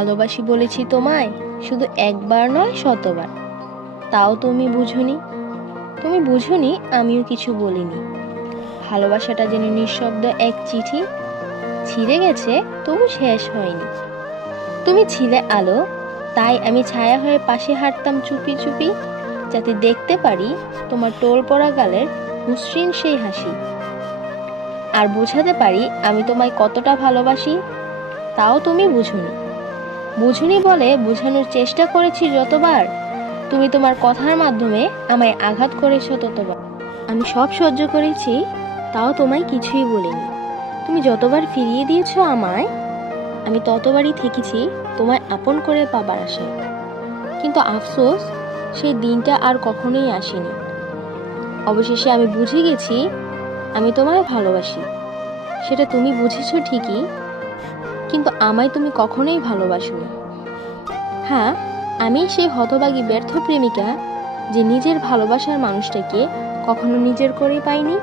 ভালোবাসি বলেছি তোমায়, শুধু একবার নয় শতবার। তাও তুমি বুঝোনি। তুমি বুঝোনি, আমিও কিছু বলিনি। ভালোবাসাটা যেন নিঃশব্দ এক চিঠি, ছিঁড়ে গেছে তবু শেষ হয়নি। তুমি ছিলে আলো, তাই আমি ছায়া হয়ে পাশে হাঁটতাম চুপি চুপি, যাতে দেখতে পারি তোমার টোল পড়া গালের মসৃণ সেই হাসি, আর বোঝাতে পারি আমি তোমায় কতটা ভালোবাসি। তাও তুমি বুঝোনি। বুঝুনি বলে বোঝানোর চেষ্টা করেছি যতবার, তুমি তোমার কথার মাধ্যমে আমায় আঘাত করেছো ততবার। আমি সব সহ্য করেছি, তাও তোমায় কিছুই বলিনি। তুমি যতবার ফিরিয়ে দিয়েছো আমায়, আমি ততবারই থেকেছি তোমায় আপন করে পাবার আশায়। কিন্তু আফসোস, সেই দিনটা আর কখনোই আসেনি। অবশেষে আমি বুঝে গেছি আমি তোমায় ভালোবাসি। সেটা তুমি বুঝেছো ঠিকই, কিন্তু আমায় তুমি কখনোই ভালোবাসোনি। হ্যাঁ, আমি সেই হতভাগী ব্যর্থ প্রেমিকা, যে নিজের ভালোবাসার মানুষটাকে কখনো নিজের করে পাইনি।